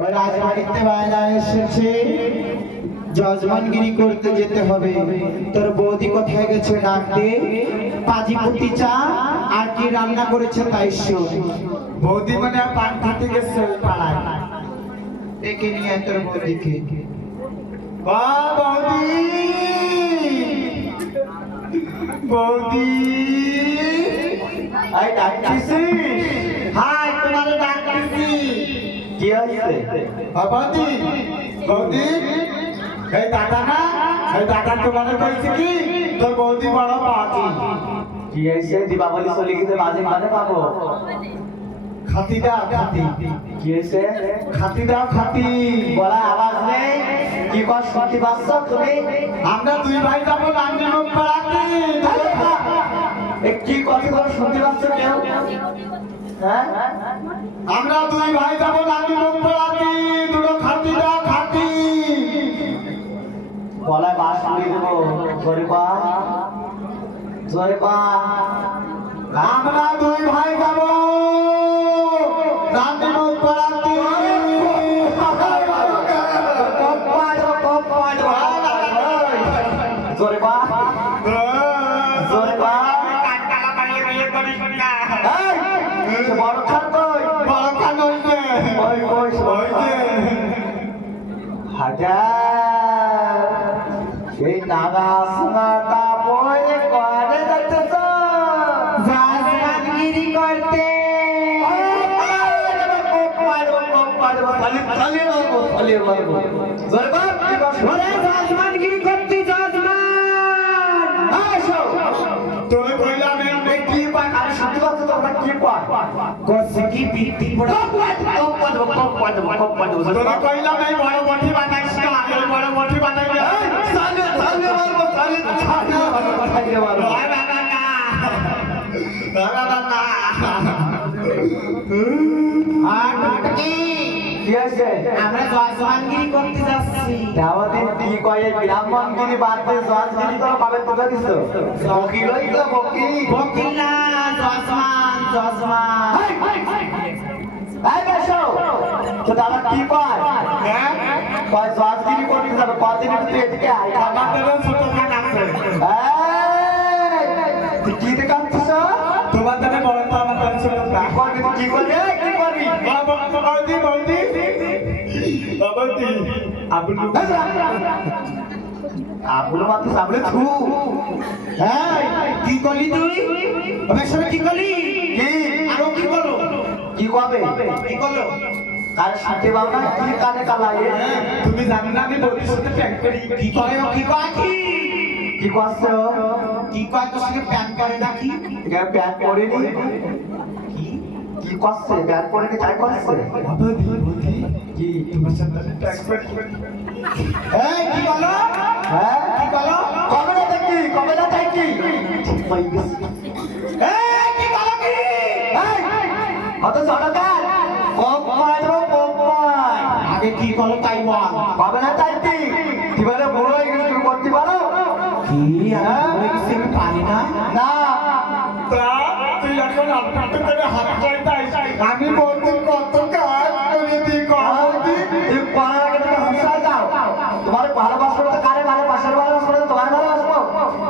রাজবাড়িতে বাইরে এসেছে, যজমানগিরি করতে যেতে হবে। তোর বৌদি কোথায় গেছে ডাক দে। পাজিপুতি চা আর কি রান্না করেছে তাই শোন। বৌদি মানে পান খাতে গেছে পাড়ায়। ডেকে নিয়ে আয় তোর বৌদিকে। বা বৌদি, বৌদি আই ডাকছিস? হাই, তোমারে ডাকতেছি। কি হয়েছে? বৌদি, বৌদি, এই দাদা না, এই দাদা তোমারে কইছে কি তোর বৌদি বড় বাকি। কি হয়েছে? দীপাবলি চলে গেছে, বাজে মানে পাবো। খাতি দাও খাতি। কি হয়েছে? খাতি দাও খাতি। বলা আওয়াজ নেই। কি কর শুনতে পাচ্ছ তুমি? আমরা দুই ভাই যাবো নান্দিমুখ পাড়াতে। কি কথা করে শুনতে পাচ্ছ কেউ? হ্যাঁ, আমরা দুই ভাই যাবো নান্দিমুখ পাড়াতে। দুটো খাতি দাও খাতি। গলায় বাস শুনিয়ে দেবো। জোরে পা, জোরে পা। আমরা দুই ভাই যাবো নান্দিমুখ পাড়াতে। জোরে পা, জোরে পা। এই, সে বড় খান কই? বড় খান হইছে। ওই কই? হইছে। হাজার সেই নাগা আসনাটা বয়ে করে যাইতেছ জাজমানগিরি করতে। জাজমানগিরি করতে তোরে কইলাম আমি কি পাই। আমি শুনতে পাচ্ছি তোমরা কি পায় করছে কি বৃত্তি পড়া। তোরে কইলাম এই বড় বটি বানাইছ না, এই বড় বটি বানাইলে আমরা জজমানগিরি করতে যাচ্ছি। দেওয়াদিন কি কয়ে ব্রাহ্মণগিরি বাদ দিয়ে জজগিরি করে পাবে তুলে দিস তো। বকিল হইলো বকিল। বকিল না, জজমান, জজমান। এই বেশো, তো দাদা কি পায়? হ্যাঁ কয় জজগিরি করতে যাবে, কদিন তুই এদিকে আয়। আমাদেরও ছোট খান আছে। এই, তুই কি দেখাচ্ছিস? তোমাদের বড় তো আমাদের ছোট খান। কি করবি? কি করবি? বৌদি, বৌদি, বৌদি, আবুলু আবুল মাত্র সামনে থু। হ্যাঁ, কি করলি তুই? আমার সাথে কি করলি? কি? আরো কি করলো? কি করবে? কি করলো? কাল সাথে বাবা কি কানে কালাই? তুমি জানো না আমি বৌদির সাথে প্যাক করি। কি করে ও? কি কয় কি? কি করছে ও? কি কয় তোর সঙ্গে প্যান করে নাকি? এটা প্যান করেনি। কি? কি করছে? প্যান করেনি তাই করছে? কি? তোমার সাথে প্যাক করি। এই কি বলো? হ্যাঁ কি বলো? কবে না দেখি, কবে না দেখি। এই কি বলো কি? অত সরকার কম্পাই ও কম্পাই। আগে কি বলো তাই বল। কবে না তাই কি? কি বলে বড় হয়ে গেলে তুমি করতে পারো? কি আমি কিছু পারি না। না তা তুই এখন আপনাকে করে হাত চাইতে আইছিস। আমি বৌদির কত কাজ করে দিই কৌদি। তুমি পড়ার আগে তুমি হাসায় যাও। তোমার ভালোবাসা তো কারে ভালোবাসার ভালোবাসা তো তোমার ভালোবাসবো।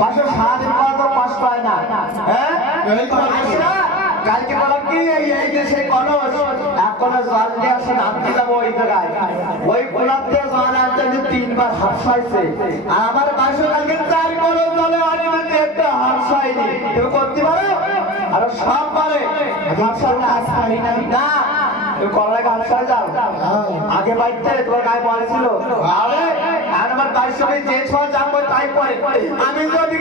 বাসো সারাদিন পর তো কষ্ট হয় না। হ্যাঁ এই তো আচ্ছা, কালকে বলো কি এই যে সেই কলস এক কলস জল দিয়ে আসে নামতে যাবো ওই জায়গায়। ওই গোলাপতে জল আনতে যে 3 বার হাফসাইছে। আর আমার বাসো কালকে 4 কলস জলে অনিমেতে একটা হাফসাইনি। তুমি করতে পারো? আর সব পারে হাফসার কাজ পারি না। না তুমি কলার গাছ সারা যাও। আগে বাইতে তোমার গায়ে পড়ে ছিল। আরে আর আমার বাড়ির সঙ্গে যে ছোঁয়া যাবো তাই পরে। আমি যদি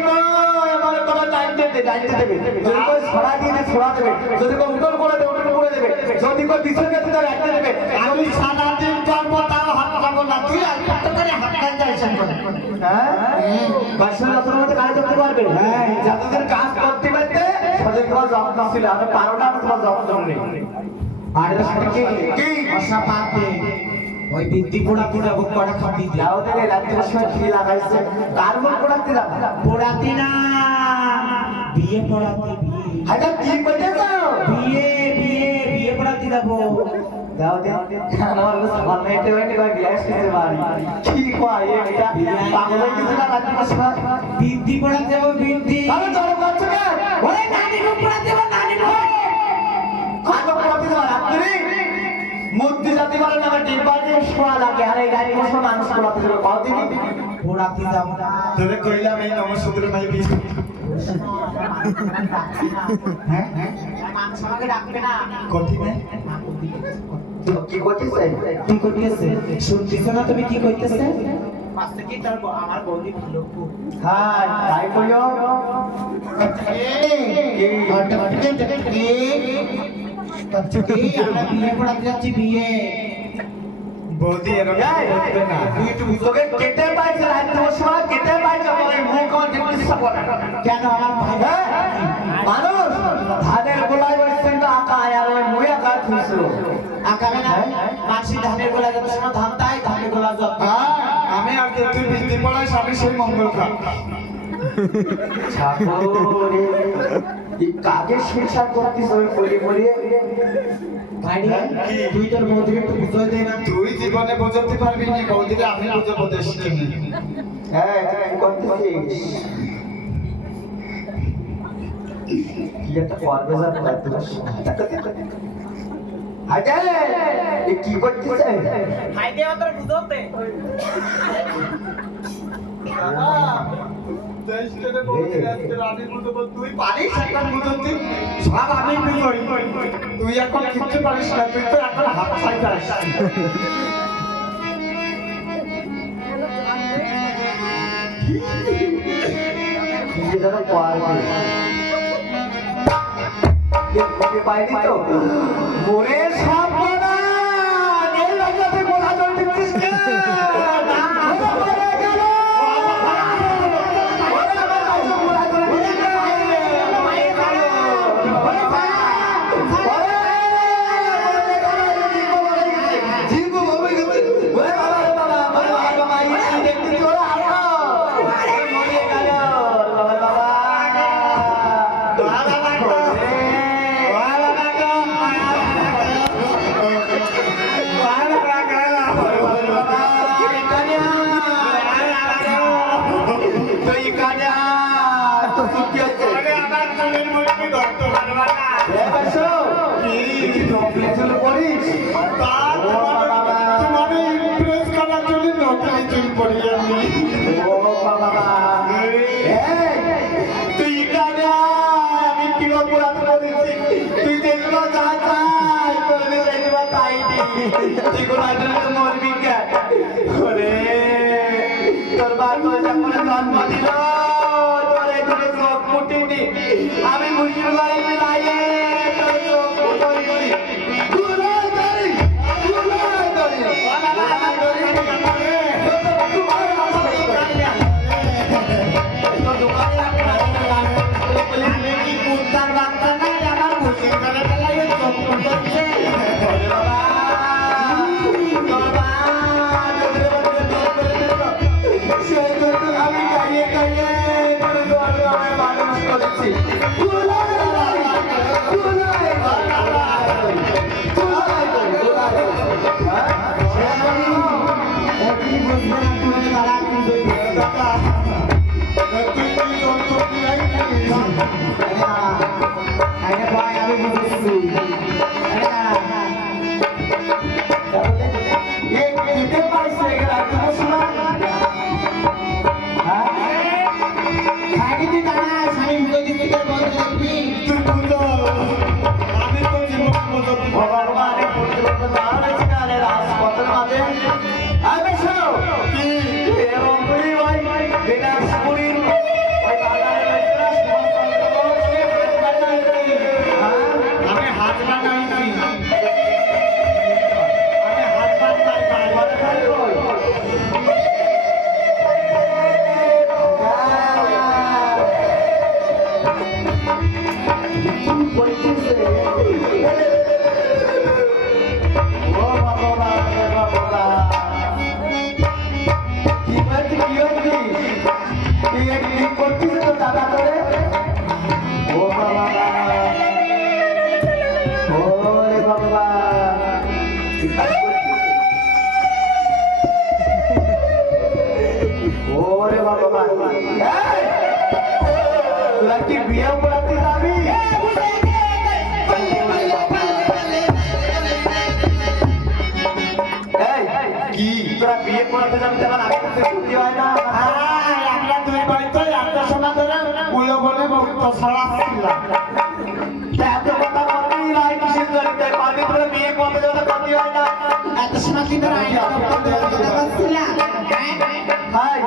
আমার তোমার দায়িত্ব দেবে, যদি কেউ ছড়া দিয়ে ছড়া দেবে, যদি কেউ উঠোন করে দেবে উঠোন করে দেবে, যদি কেউ বিছানা গেছে তার একটা দেবে। আমি সারাদিন করবো তাও হাত পাবো না। তুই আর কত করে হাত কাজ যাইছেন করে। হ্যাঁ বাসন যতক্ষণ মধ্যে কাজ করতে পারবে। হ্যাঁ যতদিন কাজ করতে পারতে সেদিন তোমার যত্ন ছিল। আমি পারো না, আমি তোমার যত্ন নেই। আর এটা সাথে কি কি আশা পাতে ওই বৃদ্ধি পোড়াতে যাবো কড়া খাবি যাও দিলে রাত্রির সময় কি লাগাইছে? কার মুখ পোড়াতে যাবো? পোড়াতে না, বিয়ে পড়াতে। বিয়ে কি করতে যাও? বিয়ে বিয়ে বিয়ে পড়াতে যাবো। দাও দাও আমার সামনে এটা বেটে কই গ্লাস দিতে পারি কি কয় এটা পাগল হয়ে গেছে না রাত্রি বসবা বৃদ্ধি পড়াতে যাবো বৃদ্ধি আরে জড় করছ না ওরে নানি রূপ পড়াতে যাবো নানি রূপ কত পড়াতে যাও রাত্রি মূর্তি জাতি বলে না আমার ডিব্বা দিয়ে শোয়া লাগে আরে গাড়ি বসে মানুষ পড়াতে যাবে কতদিন পড়াতে যাবো না তোরে কইলাম এই নমস্কার নাই বিয়ে হ্যাঁ মানুষ আমাকে ডাকবে না কঠিন কি করতেছে কি করতেছে শুনতেছ না তুমি কি করতেছে পাশে কি তার আমার বৌদি ভালো খুব হ্যাঁ তাই কইও আমরা বিয়ে পড়াতে যাচ্ছি বিয়ে বৌদি এরকম করবে না তোকে কেটে পাইছে রাত্রি বসবা কেটে পাইছে বলে মুখ কোন জিনিসটা বলে কেন আমার ভাই মানুষ ধানের গোলায় বসছেন তো আকা আর ওই মুই আকা থুইছো আকাবে না মানসি ধানের গোলা যত সময় ধান তাই ধানের গোলা যত আমি আর তুই বৃষ্টি পড়ায় স্বামী সেই মঙ্গল খা ঠাকুরে এই কাকে শিক্ষা করতিস ওই বলি বলি ভাইরি তুই তোর বৌদিকে একটু বুঝাই দে না তুই জীবনে বোঝাতে পারবি না বৌদিকে আমি বোঝাবো দেশকে হ্যাঁ কি করতেছিস কি একটা করবে যা হাজে এ কি করতেছে ভাই দে তোর বুঝাতে তুই পারিস এখন বুঝতে সব আমি বুঝই তুই এখন কিনতে পারিস না তুই তো এখন হাত সাইতে আসছিস কি যেন পারবে এ পাইনি তো মোরে সব না এই লাগাতে কথা চলতেছিস কে আমি মুসলমান লাইয়ে তোর চোখ সাইডে দাঁড়া সাইড বলতে তোরা বিয়ে করতে যাবি তখন আগে থেকে ছুটি হয় না? আমরা দুই ভাই তো একটা সময় ধরে উলো বলে মুক্ত ছড়াচ্ছিলাম। তা এত কথা বলতেই নাই কিসের জড়িতে? কদিন ধরে বিয়ে করতে যাবে ক্ষতি হয় না? এত সময় কি তোর আইন কথা বলছিলাম? ভাই,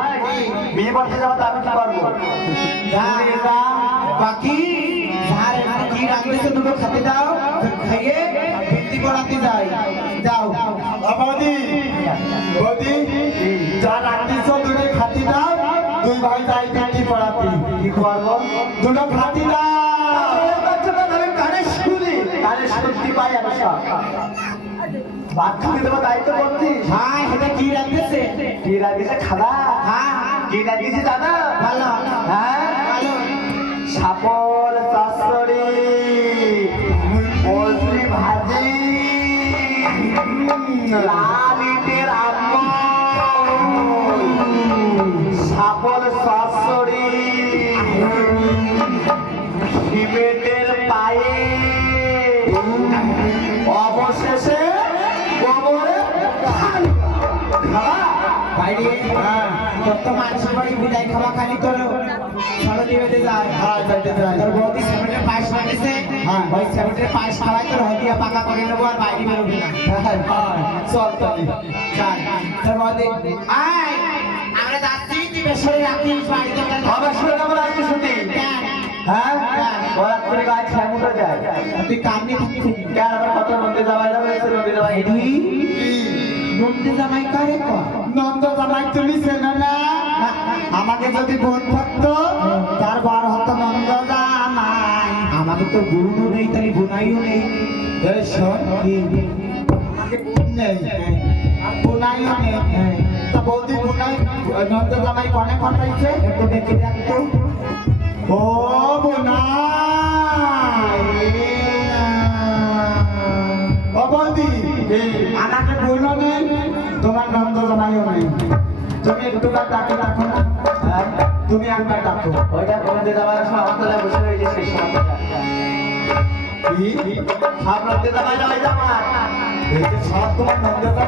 বিয়ে করতে যাবো তো আমি কি করবো? যা, বাকি ঝাড় কি রাখতেছে দুটো খেতে দাও, খাইয়ে বৃদ্ধি করাতে যাই। যাও। বৌদি বৌদি যা রাখিস দুটো খাতি দাও, দুই ভাই যাই বিক্রি করাতি। কি করবো? দুটো খাতি দাও। আমি কানে শুনি, কানে শুনতে পাই আমি সব। ভাত খাতে দেবো তাই তো বলছিস? হ্যাঁ, এটা কি রাখতেছে? কি লাগিয়েছে খাদা? হ্যাঁ, কি লাগিয়েছে দাদা? ভালো হ্যাঁ, ভালো। সাপল চচ্চড়ি, মসুরি ভাজি, লাল ইটের আম্বল, সাপল চচ্চড়ি, সিমেন্টের পায়ে, অবশেষে গোবরে খাওয়া। বাইরে তোর তো মানুষের বাড়ি বিদায় খাওয়া খালি তোর ছড়ো দিবেতে যায়। হ্যাঁ যাইতে যাই। তোর বৌদি সেমেন্টের পায়েস বানিয়েছে, হ্যাঁ। ওই সেমেন্টের পায়েস খাওয়াই তোর হদিয়া পাকা করে নেবো আর বাইরে বেরোবি না। চল তাহলে। চল, তোর বৌদি আয়, আমরা যাচ্ছি, তুই বেসরে রাখিস বাড়িতে। অবশ্যই আমরা আজকে ছুটি। হ্যাঁ, ওরা তোর গায়ে খেমুটে যায়। তুই কামনি থাকবি। কেন আবার কত নদী যাওয়া যাবে? নদী যাওয়া তুই নন্দী জামাই কারে কর? নন্দ জামাই তুমি চেনো না? আমাকে যদি বোন থাকতো তার বার হতো নন্দ জামাই। আমাকে তো গুরু নেই, তাই বোনাইও নেই। এই শোন, আমাকে বোন নেই আর বোনাইও নেই। তা বৌদি বোনাই নন্দ জামাই কনে পাঠাইছে? একটু দেখে রাখতো। ও বোনাই, ও বৌদি আমাকে বোনও নেই, তোমার নন্দ জামাইও নেই। তুমি একটু ডাকে ডাকো না, হ্যাঁ, তুমি একবার ডাকো। ওইটা নদী যাওয়ার সব তলায় বসে রয়েছে সেই সময়। কি সব নদী যাওয়া যাবে জামা। এই যে সব তোমার নন্দ জামাই?